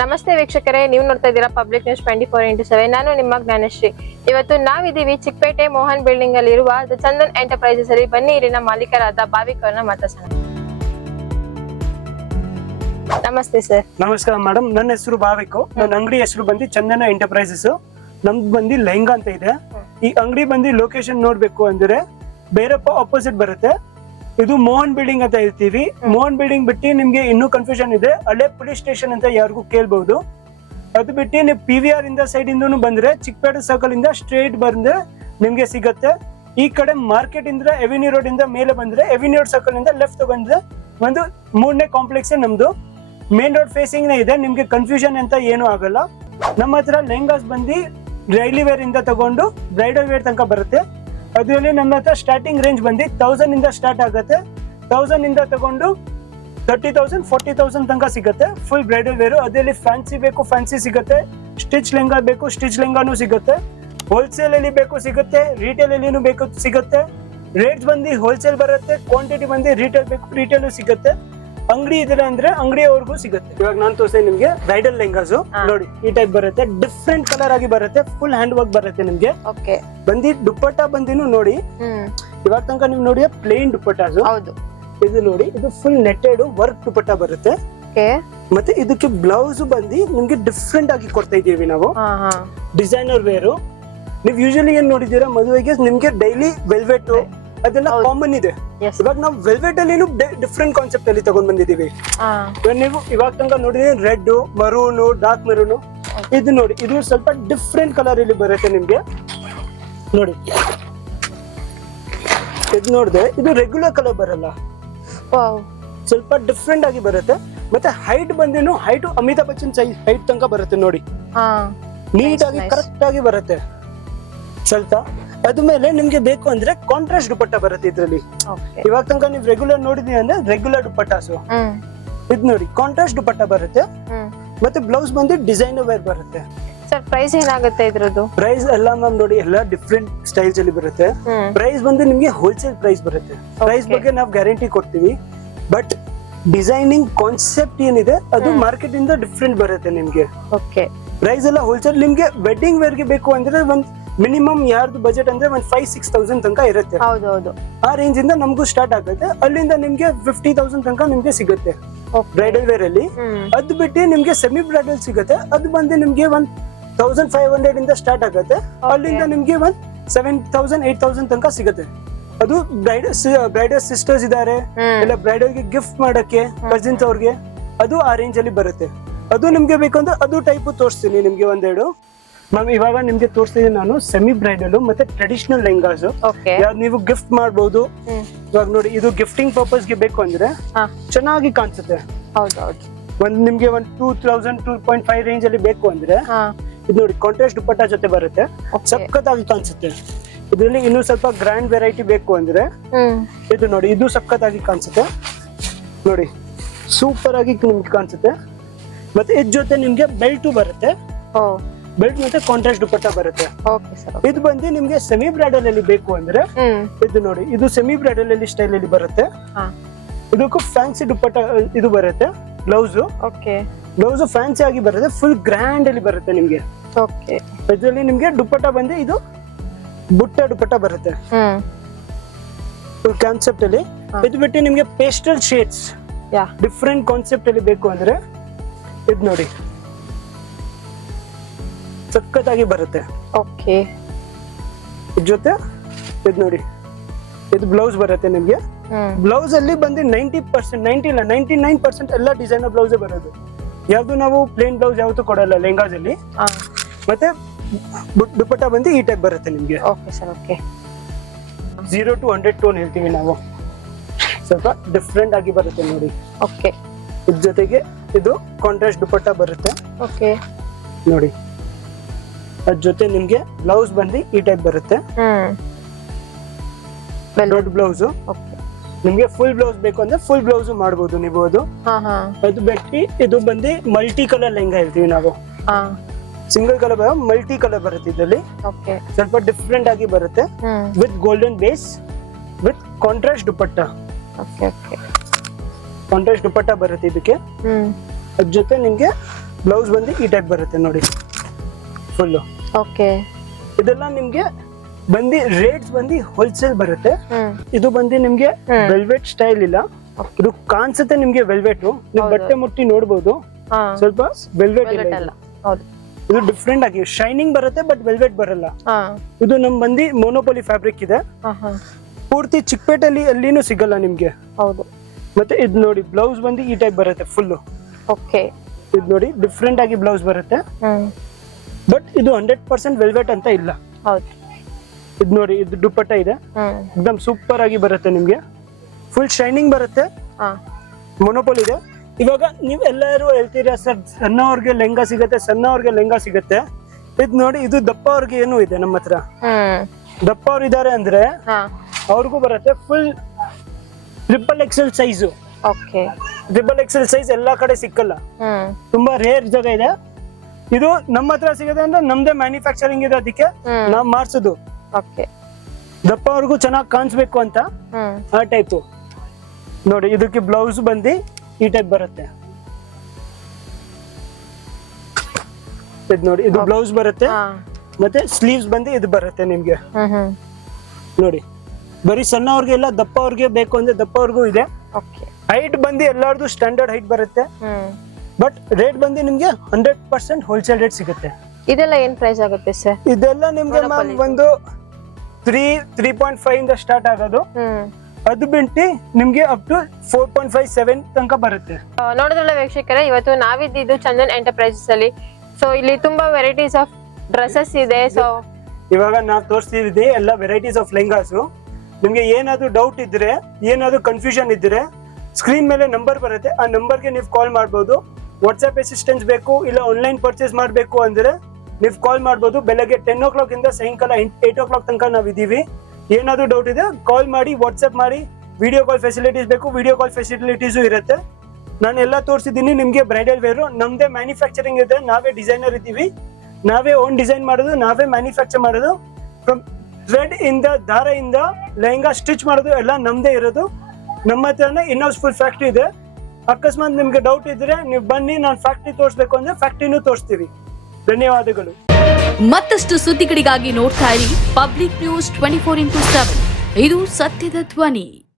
ನಮಸ್ತೆ ವೀಕ್ಷಕರೇ, ನೀವು ನೋಡ್ತಾ ಇದ್ದೀರಾ ಪಬ್ಲಿಕ್ ನ್ಯೂಸ್ 24x7. ನಾನು ನಿಮ್ಮ ಜ್ಞಾನಶ್ರೀ. ಇವತ್ತು ನಾವಿದ್ದೀವಿ ಚಿಕ್ಕಪೇಟೆ ಮೋಹನ್ ಬಿಲ್ಡಿಂಗ್ ಅಲ್ಲಿ ಇರುವ ದ ಚಂದನ್ ಎಂಟರ್ಪ್ರೈಸಸ್ ಅಲ್ಲಿ. ಬನ್ನಿ ಇಲ್ಲಿನ ಮಾಲೀಕರಾದ ಭಾವಿಕ್ ಅವ್ರನ್ನ ಮಾತಾಡ್ಸೋಣ. ನಮಸ್ತೆ ಸರ್. ನಮಸ್ಕಾರ ಮೇಡಮ್, ನನ್ನ ಹೆಸರು ಭಾವಿಕ್. ನನ್ನ ಅಂಗಡಿ ಹೆಸರು ಬಂದು ಚಂದನ ಎಂಟರ್ಪ್ರೈಸಸ್. ನಮ್ದು ಬಂದು ಲೆಹಂಗಾ ಅಂತ ಇದೆ. ಈ ಅಂಗಡಿ ಬಂದು ಲೊಕೇಶನ್ ನೋಡ್ಬೇಕು ಅಂದ್ರೆ ಬೇರಪ್ಪ ಆಪೋಸಿಟ್ ಬರುತ್ತೆ. ಇದು ಮೋಹನ್ ಬಿಲ್ಡಿಂಗ್ ಅಂತ ಹೇಳ್ತೀವಿ. ಮೋಹನ್ ಬಿಲ್ಡಿಂಗ್ ಬಿಟ್ಟು ನಿಮ್ಗೆ ಇನ್ನೂ ಕನ್ಫ್ಯೂಷನ್ ಇದೆ, ಹಳೆ ಪೊಲೀಸ್ ಸ್ಟೇಷನ್ ಅಂತ ಯಾರಿಗೂ ಕೇಳ್ಬಹುದು. ಅದು ಬಿಟ್ಟು ನೀವು PVR ಇಂದ ಸೈಡ್ ಇಂದನು ಬಂದ್ರೆ ಚಿಕ್ಕಪೇಟೆ ಸರ್ಕಲ್ ಇಂದ ಸ್ಟ್ರೇಟ್ ಬಂದ್ರೆ ನಿಮ್ಗೆ ಸಿಗತ್ತೆ. ಈ ಕಡೆ ಮಾರ್ಕೆಟ್ ಇಂದ ಎವಿನ್ಯೂ ರೋಡ್ ಇಂದ ಮೇಲೆ ಬಂದ್ರೆ ಎವಿನ್ಯೂ ರೋಡ್ ಸರ್ಕಲ್ ಇಂದ ಲೆಫ್ಟ್ ತಗೊಂಡ್ರೆ ಒಂದು 3ನೇ ಕಾಂಪ್ಲೆಕ್ಸ್ ನಮ್ದು. ಮೇನ್ ರೋಡ್ ಫೇಸಿಂಗ್ ನೇ ಇದೆ, ನಿಮ್ಗೆ ಕನ್ಫ್ಯೂಷನ್ ಅಂತ ಏನು ಆಗಲ್ಲ. ನಮ್ಮ ಹತ್ರ ಲೆಹಂಗಾಸ್ ಬಂದು ಡೈಲಿ ವೇರ್ ಇಂದ ತಗೊಂಡು ಬ್ರೈಡಲ್ ವೇರ್ ತನಕ ಬರುತ್ತೆ. ಅದರಲ್ಲಿ ನಮ್ಮ ಹತ್ರ ಸ್ಟಾರ್ಟಿಂಗ್ ರೇಂಜ್ ಬಂದು 1000 ಇಂದ ಸ್ಟಾರ್ಟ್ ಆಗುತ್ತೆ. 1000 ಇಂದ ತಗೊಂಡು 30,000 40,000 ತನಕ ಸಿಗುತ್ತೆ ಫುಲ್ ಬ್ರೈಡಲ್ ವೇರು. ಅದರಲ್ಲಿ ಫ್ಯಾನ್ಸಿ ಬೇಕು ಫ್ಯಾನ್ಸಿ ಸಿಗುತ್ತೆ, ಸ್ಟಿಚ್ ಲೆಹಂಗಾ ಬೇಕು ಸ್ಟಿಚ್ ಲೆಹಂಗಾನು ಸಿಗುತ್ತೆ, ಹೋಲ್ಸೇಲ್ ಅಲ್ಲಿ ಬೇಕು ಸಿಗುತ್ತೆ, ರಿಟೇಲ್ ಅಲ್ಲಿನೂ ಬೇಕು ಸಿಗುತ್ತೆ. ರೇಟ್ಸ್ ಬಂದು ಹೋಲ್ಸೇಲ್ ಬರುತ್ತೆ, ಕ್ವಾಂಟಿಟಿ ಬಂದು ರಿಟೇಲ್ ಬೇಕು ರಿಟೇಲ್ ಸಿಗುತ್ತೆ. ಅಂಗಡಿ ಇದ್ರೆ ಅಂದ್ರೆ ಅಂಗಡಿಯವರೆಗೂ ಸಿಗುತ್ತೆ. ಇವಾಗ ನಾನು ತೋರಿಸ್ತೇನೆ ನಿಮ್ಗೆ ಬ್ರೈಡಲ್ ಲೆಹಂಗಾಸ್. ನೋಡಿ ಈ ಟೈಪ್ ಬರುತ್ತೆ, ಡಿಫ್ರೆಂಟ್ ಕಲರ್ ಆಗಿ ಬರುತ್ತೆ, ಫುಲ್ ಹ್ಯಾಂಡ್ ವರ್ಕ್ ಬರುತ್ತೆ ನಿಮ್ಗೆ. ಬಂದಿ ದುಪ್ಪಟ್ಟ ಬಂದಿನು ನೋಡಿ, ಇವಾಗ ತನಕ ನೀವು ನೋಡಿ ಪ್ಲೇನ್ ದುಪ್ಪಟ್ಟಾಸ್. ಇದು ನೋಡಿ, ಇದು ಫುಲ್ ನೆಟ್ಟೆಡ್ ವರ್ಕ್ ದುಪ್ಪಟ್ಟ ಬರುತ್ತೆ. ಮತ್ತೆ ಇದಕ್ಕೆ ಬ್ಲೌಸ್ ಬಂದು ನಿಮ್ಗೆ ಡಿಫ್ರೆಂಟ್ ಆಗಿ ಕೊಡ್ತಾ ಇದೀವಿ ನಾವು, ಡಿಸೈನರ್ ವೇರು. ನೀವು ಯೂಶಲಿ ಏನ್ ನೋಡಿದೀರಾ ಮದುವೆಗೆ ನಿಮ್ಗೆ ಡೈಲಿ ವೆಲ್ವೆಟ್ ಅದೆಲ್ಲ ಕಾಮನ್ ಇದೆ. ಇವಾಗ ನಾವು ವೆಲ್ವೆಟ್ ಅಲ್ಲಿ ಡಿಫ್ರೆಂಟ್ ಕಾನ್ಸೆಪ್ಟ್ ಅಲ್ಲಿ ತಗೊಂಡ್ ಬಂದಿದೀವಿ. ನೀವು ಇವಾಗ ತನಕ ನೋಡಿದ್ರೆ ರೆಡ್, ಮರೂನ್, ಡಾರ್ಕ್ ಮರೂನ್. ಇದು ನೋಡಿ, ಇದು ಸ್ವಲ್ಪ ಡಿಫ್ರೆಂಟ್ ಕಲರ್ ಇಲ್ಲಿ ಬರುತ್ತೆ ನಿಮ್ಗೆ. ನೋಡಿ ಇದು ನೋಡಿದ್ರೆ ಇದು ರೆಗ್ಯುಲರ್ ಕಲರ್ ಬರಲ್ಲ, ಸ್ವಲ್ಪ ಡಿಫ್ರೆಂಟ್ ಆಗಿ ಬರುತ್ತೆ. ಮತ್ತೆ ಹೈಟ್ ಬಂದೇನು height Amitabh Bachchan size height ತನಕ ಬರುತ್ತೆ ನೋಡಿ, ನೀಟ್ ಆಗಿ ಕರೆಕ್ಟ್ ಆಗಿ ಬರುತ್ತೆ ಸ್ವಲ್ಪ. ಅದ್ಮೇಲೆ ನಿಮ್ಗೆ ಬೇಕು ಅಂದ್ರೆ ಕಾಂಟ್ರಾಸ್ಟ್ ದುಪ್ಪಟ್ಟ ಬರುತ್ತೆ ಇದ್ರಲ್ಲಿ. ಇವಾಗ ತನಕ ನೀವು ರೆಗ್ಯುಲರ್ ನೋಡಿದೀವಿ ಅಂದ್ರೆ ರೆಗ್ಯುಲರ್ ದುಪ್ಪಟ್ಟಾಸು. ಇದ್ ನೋಡಿ ಕಾಂಟ್ರಾಸ್ಟ್ ದುಪ್ಪಟ್ಟ ಬರುತ್ತೆ. ಮತ್ತೆ ಬ್ಲೌಸ್ ಬಂದು ಡಿಸೈನರ್ ವೇರ್ ಬರುತ್ತೆ. ಸರ್ ಪ್ರೈಸ್ ಏನಾಗುತ್ತೆ ಇದ್ರದ್ದು? ಪ್ರೈಸ್ ಎಲ್ಲ ಮ್ಯಾಮ್ ನೋಡಿ ಎಲ್ಲ ಡಿಫ್ರೆಂಟ್ ಸ್ಟೈಲ್ಸ್ ಅಲ್ಲಿ ಬರುತ್ತೆ. ಪ್ರೈಸ್ ಬಂದು ನಿಮ್ಗೆ ಹೋಲ್ಸೇಲ್ ಪ್ರೈಸ್ ಬರುತ್ತೆ. ಪ್ರೈಸ್ ಬಗ್ಗೆ ನಾವು ಗ್ಯಾರಂಟಿ ಕೊಡ್ತೀವಿ. ಬಟ್ ಡಿಸೈನಿಂಗ್ ಕಾನ್ಸೆಪ್ಟ್ ಏನಿದೆ ಅದು ಮಾರ್ಕೆಟ್ ಇಂದ ಡಿಫ್ರೆಂಟ್ ಬರುತ್ತೆ ನಿಮ್ಗೆ. ಪ್ರೈಸ್ ಎಲ್ಲ ಹೋಲ್ಸೇಲ್. ನಿಮ್ಗೆ ವೆಡ್ಡಿಂಗ್ ವೇರ್ ಗೆ ಬೇಕು ಅಂದ್ರೆ ಒಂದ್ ಮಿನಿಮಮ್ ಯಾರ್ದು ಬಜೆಟ್ ಅಂದ್ರೆ ಒಂದ್ 5,000-6,000 ತನಕ ಇರುತ್ತೆ. ಆ ರೇಂಜ್ ಇಂದ ನಮಗೂ ಸ್ಟಾರ್ಟ್ ಆಗುತ್ತೆ. ಅಲ್ಲಿಂದ ನಿಮ್ಗೆ 50,000 ತನಕ ನಿಮ್ಗೆ ಸಿಗುತ್ತೆ ಬ್ರೈಡಲ್ ವೇರ್ ಅಲ್ಲಿ. ಅದ್ ಬಿಟ್ಟು ನಿಮ್ಗೆ ಸೆಮಿ ಬ್ರೈಡಲ್ ಸಿಗುತ್ತೆ. ಅದು ಬಂದು ನಿಮ್ಗೆ 1,500 ಇಂದ ಸ್ಟಾರ್ಟ್ ಆಗುತ್ತೆ. ಅಲ್ಲಿಂದ ನಿಮ್ಗೆ 7,000-8,000 ತನಕ ಸಿಗುತ್ತೆ. ಅದು ಬ್ರೈಡಲ್ ಸಿಸ್ಟರ್ಸ್ ಇದಾರೆ, ಇಲ್ಲ ಬ್ರೈಡಲ್ ಗೆ ಗಿಫ್ಟ್ ಮಾಡಕ್ಕೆ ಕಸಿನ್ಸ್ ಅವ್ರಿಗೆ, ಅದು ಆ ರೇಂಜ್ ಅಲ್ಲಿ ಬರುತ್ತೆ. ಅದು ನಿಮ್ಗೆ ಬೇಕಂದ್ರೆ ಅದು ಟೈಪ್ ತೋರಿಸ್ತೀನಿ ನಿಮ್ಗೆ ಒಂದೆರಡು. ಮ್ಯಾಮ್ ಇವಾಗ ನಿಮ್ಗೆ ತೋರಿಸ್ತೀನಿ ನಾನು ಸೆಮಿ ಬ್ರೈಡಲ್ ಮತ್ತೆ ಟ್ರೆಡಿಷನಲ್ ಲೆಹಂಗಾಸ್. ಯಾವ್ದು ನೀವು ಗಿಫ್ಟ್ ಮಾಡಬಹುದು. ಇವಾಗ ನೋಡಿ, ಇದು ಗಿಫ್ಟಿಂಗ್ ಪರ್ಪಸ್ ಗೆ ಬೇಕು ಅಂದ್ರೆ ಚೆನ್ನಾಗಿ ಕಾಣಿಸುತ್ತೆ. ಒಂದ್ ನಿಮ್ಗೆ 2,000 2.5 ರೇಂಜ್ ಅಲ್ಲಿ ಬೇಕು ಅಂದ್ರೆ ಇದು ನೋಡಿ ಕಾಂಟ್ರಾಸ್ಟ್ ದುಪ್ಪಟ್ಟ ಜೊತೆ ಬರುತ್ತೆ, ಸಖತ್ತಾಗಿ ಕಾಣಿಸುತ್ತೆ. ಇದ್ರಲ್ಲಿ ಇನ್ನೂ ಸ್ವಲ್ಪ ಗ್ರ್ಯಾಂಡ್ ವೆರೈಟಿ ಬೇಕು ಅಂದ್ರೆ ಇದು ನೋಡಿ, ಇದು ಸಖತ್ತಾಗಿ ಕಾಣಿಸುತ್ತೆ ನೋಡಿ, ಸೂಪರ್ ಆಗಿ ನಿಮ್ಗೆ ಕಾಣಿಸುತ್ತೆ. ಮತ್ತೆ ಇದ್ ಜೊತೆ ನಿಮ್ಗೆ ಬೆಲ್ಟ್ ಬರುತ್ತೆ, ಬೆಲ್ಟ್ ಮತ್ತೆ ಕಾಂಟ್ರಾಸ್ಟ್ ದುಪ್ಪಟ್ಟ ಬರುತ್ತೆ. ಇದು ಬಂದು ನಿಮ್ಗೆ ಸೆಮಿ ಬ್ರೈಡಲ್ ಅಲ್ಲಿ ಬೇಕು ಅಂದ್ರೆ ಇದು ನೋಡಿ, ಇದು ಸೆಮಿ ಬ್ರೈಡಲ್ ಅಲ್ಲಿ ಸ್ಟೈಲ್ ಅಲ್ಲಿ ಬರುತ್ತೆ. ಇದಕ್ಕೂ ಫ್ಯಾನ್ಸಿ ದುಪ್ಪಟ್ಟ ಇದು ಬರುತ್ತೆ. ಬ್ಲೌಸ್ ಫ್ಯಾನ್ಸಿ ಆಗಿ ಬರುತ್ತೆ, ಫುಲ್ ಗ್ರ್ಯಾಂಡ್ ಅಲ್ಲಿ ಬರುತ್ತೆ ನಿಮ್ಗೆ. ಇದರಲ್ಲಿ ನಿಮ್ಗೆ ದುಪ್ಪಟ್ಟ ಬಂದು ಇದು ಬುಟ್ಟ ದುಪ್ಪಟ್ಟ ಬರುತ್ತೆ ಫುಲ್ ಕಾನ್ಸೆಪ್ಟ್ ಅಲ್ಲಿ. ಇದು ಬಿಟ್ಟು ನಿಮ್ಗೆ ಪೇಸ್ಟಲ್ ಶೇಡ್ಸ್ ಡಿಫ್ರೆಂಟ್ ಕಾನ್ಸೆಪ್ಟ್ ಅಲ್ಲಿ ಬೇಕು ಅಂದ್ರೆ ಇದು ನೋಡಿ, ಸಖತ್ತಾಗಿ ಬರುತ್ತೆ. ಇದ್ ಜೊತೆ ಇದು ನೋಡಿ, ಇದು ಬ್ಲೌಸ್ ಬರುತ್ತೆ ನಿಮ್ಗೆ. ಬ್ಲೌಸ್ ಅಲ್ಲಿ ಬಂದು 99% ಎಲ್ಲ ಡಿಸೈನರ್ ಬ್ಲೌಸ್ ಬರೋದು. ಯಾವ್ದು ನಾವು ಪ್ಲೇನ್ ಬ್ಲೌಸ್ ಯಾವತ್ತೂ ಕೊಡಲ್ಲ ಲೆಹಂಗಾಸ್ ಅಲ್ಲಿ. ಮತ್ತೆ ದುಪ್ಪಟ್ಟ ಬಂದು ಈ ಟೈಪ್ ಬರುತ್ತೆ ನಿಮ್ಗೆ. 0 to 100 ಟೋನ್ ಹೇಳ್ತೀವಿ ನಾವು, ಸ್ವಲ್ಪ ಡಿಫ್ರೆಂಟ್ ಆಗಿ ಬರುತ್ತೆ ನೋಡಿ. ಇದ್ ಜೊತೆಗೆ ಇದು ಕಾಂಟ್ರಾಸ್ಟ್ ದುಪ್ಪಟ್ಟ ಬರುತ್ತೆ ನೋಡಿ. ಅದ್ ಜೊತೆ ನಿಮ್ಗೆ ಬ್ಲೌಸ್ ಬಂದು ಈ ಟೈಪ್ ಬರುತ್ತೆ, ದೊಡ್ಡ ಬ್ಲೌಸ್. ನಿಮ್ಗೆ ಫುಲ್ ಬ್ಲೌಸ್ ಬೇಕು ಅಂದ್ರೆ ಫುಲ್ ಬ್ಲೌಸ್ ಮಾಡಬಹುದು ನೀವು. ಅದು ಬಿಟ್ಟು ಇದು ಬಂದು ಮಲ್ಟಿ ಕಲರ್ ಲೆಹಂಗಾ ಹೇಳ್ತೀವಿ ನಾವು. ಸಿಂಗಲ್ ಕಲರ್ ಮಲ್ಟಿ ಕಲರ್ ಬರುತ್ತೆ ಇದರಲ್ಲಿ, ಸ್ವಲ್ಪ ಡಿಫ್ರೆಂಟ್ ಆಗಿ ಬರುತ್ತೆ. With golden base with contrast dupatta. Contrast dupatta ಬರುತ್ತೆ ಇದಕ್ಕೆ. ಅದ್ರ ಜೊತೆ ನಿಮ್ಗೆ ಬ್ಲೌಸ್ ಬಂದು ಈ ಟೈಪ್ ಬರುತ್ತೆ ನೋಡಿ ಫುಲ್. ಓಕೆ. ಇದೆಲ್ಲ ನಿಮ್ಗೆ ಬಂದು ರೇಟ್ಸ್ ಬಂದು ಹೋಲ್ಸೇಲ್ ಬರುತ್ತೆ. ಇದು ಬಂದು ನಿಮ್ಗೆ ವೆಲ್ವೆಟ್ ಸ್ಟೈಲ್ ಇಲ್ಲ, ಇದು ಕಾಣಿಸುತ್ತೆ ನಿಮ್ಗೆ ವೆಲ್ವೆಟ್, ನೀವು ಬಟ್ಟೆ ಮುಟ್ಟಿ ನೋಡ್ಬೋದು ಸ್ವಲ್ಪ ವೆಲ್ವೆಟ್ ಇಲ್ಲ. ಇದು ಡಿಫ್ರೆಂಟ್ ಆಗಿ ಶೈನಿಂಗ್ ಬರುತ್ತೆ ಬಟ್ ವೆಲ್ವೆಟ್ ಬರಲ್ಲ. ಇದು ನಮ್ ಬಂದು ಮೋನೋಪೋಲಿ ಫ್ಯಾಬ್ರಿಕ್ ಇದೆ, ಪೂರ್ತಿ ಚಿಕ್ಕಪೇಟೆಯಲ್ಲಿ ಎಲ್ಲಿನೂ ಸಿಗಲ್ಲ ನಿಮ್ಗೆ. ಹೌದು. ಮತ್ತೆ ಇದು ನೋಡಿ ಬ್ಲೌಸ್ ಬಂದು ಈ ಟೈಪ್ ಬರುತ್ತೆ ಫುಲ್. ಓಕೆ. ಇದು ನೋಡಿ ಡಿಫ್ರೆಂಟ್ ಆಗಿ ಬ್ಲೌಸ್ ಬರುತ್ತೆ, ಬಟ್ ಇದು 100% ವೆಲ್ವೆಟ್ ಅಂತ ಇಲ್ಲ. ಹೌದು. ಇದು ನೋಡಿ ಇದು ದುಪ್ಪಟ್ಟ ಇದೆ, ಎಕ್ದಮ್ ಸೂಪರ್ ಆಗಿ ಬರುತ್ತೆ ನಿಮ್ಗೆ, ಫುಲ್ ಶೈನಿಂಗ್ ಬರುತ್ತೆ, ಮೊನೋಪೋಲ್ ಇದೆ. ಇವಾಗ ನೀವ್ ಎಲ್ಲರೂ ಹೇಳ್ತೀರಾ ಸರ್ ಸಣ್ಣವ್ರಿಗೆ ಲೆಹಂಗಾ ಸಿಗತ್ತೆ, ಸಣ್ಣವ್ರಿಗೆ ಲೆಹಂಗಾ ಸಿಗತ್ತೆ. ಇದು ನೋಡಿ ಇದು ದಪ್ಪ ಅವ್ರಿಗೆ ಏನು ಇದೆ ನಮ್ಮ ಹತ್ರ, ದಪ್ಪ ಅವ್ರು ಇದಾರೆ ಅಂದ್ರೆ ಅವ್ರಿಗೂ ಬರುತ್ತೆ full XXL size. Okay. XXL size ಎಲ್ಲಾ ಕಡೆ ಸಿಕ್ಕಲ್ಲ, ತುಂಬಾ ರೇರ್ ಜಾಗ ಇದೆ. ಇದು ನಮ್ಮ ಹತ್ರ ಸಿಗುತ್ತೆ ಅಂದ್ರೆ ನಮ್ದೇ ಮ್ಯಾನುಫ್ಯಾಕ್ಚರಿಂಗ್ ಇದೆ, ಅದಕ್ಕೆ ನಾವ್ ಮಾಡ್ಸೋದು. ಓಕೆ. ದಪ್ಪ ಅವ್ರಿಗೂ ಚೆನ್ನಾಗಿ ಕಾಣಿಸ್ಬೇಕು ಅಂತ ಆ ಟೈಪ್ ನೋಡಿ. ಇದಕ್ಕೆ ಬ್ಲೌಸ್ ಬಂದು ಈ ಟೈಪ್ ಬರುತ್ತೆ. ಇದು ನೋಡಿ ಇದು ಬ್ಲೌಸ್ ಬರುತ್ತೆ, ಮತ್ತೆ ಸ್ಲೀವ್ಸ್ ಬಂದು ಇದು ಬರುತ್ತೆ ನಿಮ್ಗೆ ನೋಡಿ. ಬರೀ ಸಣ್ಣವ್ರಿಗೆ ಇಲ್ಲ, ದಪ್ಪ ಅವ್ರಿಗೆ ಬೇಕು ಅಂದ್ರೆ ದಪ್ಪ ಅವ್ರಿಗೂ ಇದೆ. ಹೈಟ್ ಬಂದು ಎಲ್ಲಾರ್ದು ಸ್ಟ್ಯಾಂಡರ್ಡ್ ಹೈಟ್ ಬರುತ್ತೆ, ಬಟ್ ರೇಟ್ ಬಂದು ನಿಮ್ಗೆ 100% ಹೋಲ್ಸೇಲ್ ರೇಟ್ ಸಿಗುತ್ತೆ. ಇದೆಲ್ಲ ಏನ್ ಪ್ರೈಸ್ ಆಗುತ್ತೆ ಸರ್? ಇದೆಲ್ಲ ನಿಮ್ಗೆ ಒಂದು 3.5 ಇಂದ ಸ್ಟಾರ್ಟ್ ಆಗೋದು, ಅದು ಬಿಟ್ಟು ನಿಮ್ಗೆ ಅಪ್ ಟು 4.57 ತನಕ ಬರುತ್ತೆ. ನೋಡಿದ್ರಲ್ಲ ವೀಕ್ಷಕರೇ, ಇವತ್ತು ನಾವಿದ್ದು ಚಂದನ್ ಎಂಟರ್ಪ್ರೈಸಸ್ ಅಲ್ಲಿ. ಸೊ ಇಲ್ಲಿ ತುಂಬಾ ವೆರೈಟೀಸ್ ಆಫ್ ಡ್ರೆಸ್ಸಸ್ ಇದೆ. ಸೊ ಇವಾಗ ನಾವು ತೋರಿಸ್ತಿದ್ದೆ ಎಲ್ಲ ವೆರೈಟೀಸ್ ಆಫ್ ಲೆಹಂಗಾಸ್. ನಿಮ್ಗೆ ಏನಾದ್ರು ಡೌಟ್ ಇದ್ರೆ, ಏನಾದ್ರು ಕನ್ಫ್ಯೂಷನ್ ಇದ್ರೆ ಸ್ಕ್ರೀನ್ ಮೇಲೆ ನಂಬರ್ ಬರುತ್ತೆ, ಆ ನಂಬರ್ಗೆ ನೀವು ಕಾಲ್ ಮಾಡ್ಬೋದು. ವಾಟ್ಸ್ಆಪ್ ಅಸಿಸ್ಟೆನ್ಸ್ ಬೇಕು ಇಲ್ಲ ಆನ್ಲೈನ್ ಪರ್ಚೇಸ್ ಮಾಡಬೇಕು ಅಂದ್ರೆ ನೀವು ಕಾಲ್ ಮಾಡ್ಬೋದು. ಬೆಳಗ್ಗೆ 10 o'clock ಇಂದ ಸಾಯಂಕಾಲ 8 o'clock ತನಕ ನಾವು ಇದೀವಿ. ಏನಾದ್ರು ಡೌಟ್ ಇದೆ ಕಾಲ್ ಮಾಡಿ, ವಾಟ್ಸ್ಆಪ್ ಮಾಡಿ. ವಿಡಿಯೋ ಕಾಲ್ ಫೆಸಿಲಿಟೀಸ್ ಬೇಕು, ವಿಡಿಯೋ ಕಾಲ್ ಫೆಸಿಲಿಟೀಸು ಇರುತ್ತೆ. ನಾನು ಎಲ್ಲ ತೋರಿಸಿದ್ದೀನಿ ನಿಮ್ಗೆ. ಬ್ರೈಡಲ್ ವೇರು ನಮ್ದೇ ಮ್ಯಾನುಫ್ಯಾಕ್ಚರಿಂಗ್ ಇದೆ, ನಾವೇ ಡಿಸೈನರ್ ಇದ್ದೀವಿ, ನಾವೇ ಓನ್ ಡಿಸೈನ್ ಮಾಡೋದು, ನಾವೇ ಮ್ಯಾನುಫ್ಯಾಕ್ಚರ್ ಮಾಡೋದು. ಫ್ರಮ್ ಥ್ರೆಡ್ ಇಂದ, ದಾರದಿಂದ ಲೆಹಂಗಾ ಸ್ಟಿಚ್ ಮಾಡೋದು ಎಲ್ಲ ನಮ್ದೇ ಇರೋದು. ನಮ್ಮ ಹತ್ರನೇ ಇನ್ಹೌಸ್ ಫುಲ್ ಫ್ಯಾಕ್ಟ್ರಿ ಇದೆ. ಅಕಸ್ಮಾತ್ ನಿಮ್ಗೆ ಡೌಟ್ ಇದ್ರೆ ನೀವು ಬನ್ನಿ, ನಾನು ಫ್ಯಾಕ್ಟ್ರಿ ತೋರಿಸ್ಬೇಕು ಅಂದ್ರೆ ಫ್ಯಾಕ್ಟ್ರಿನೂ ತೋರಿಸ್ತೀವಿ. ಧನ್ಯವಾದಗಳು. ಮತ್ತಷ್ಟು ಸುದ್ದಿಗಳಿಗಾಗಿ ನೋಡ್ತಾ ಇರಿ ಪಬ್ಲಿಕ್ ನ್ಯೂಸ್ 24x7. ಇದು ಸತ್ಯದ ಧ್ವನಿ.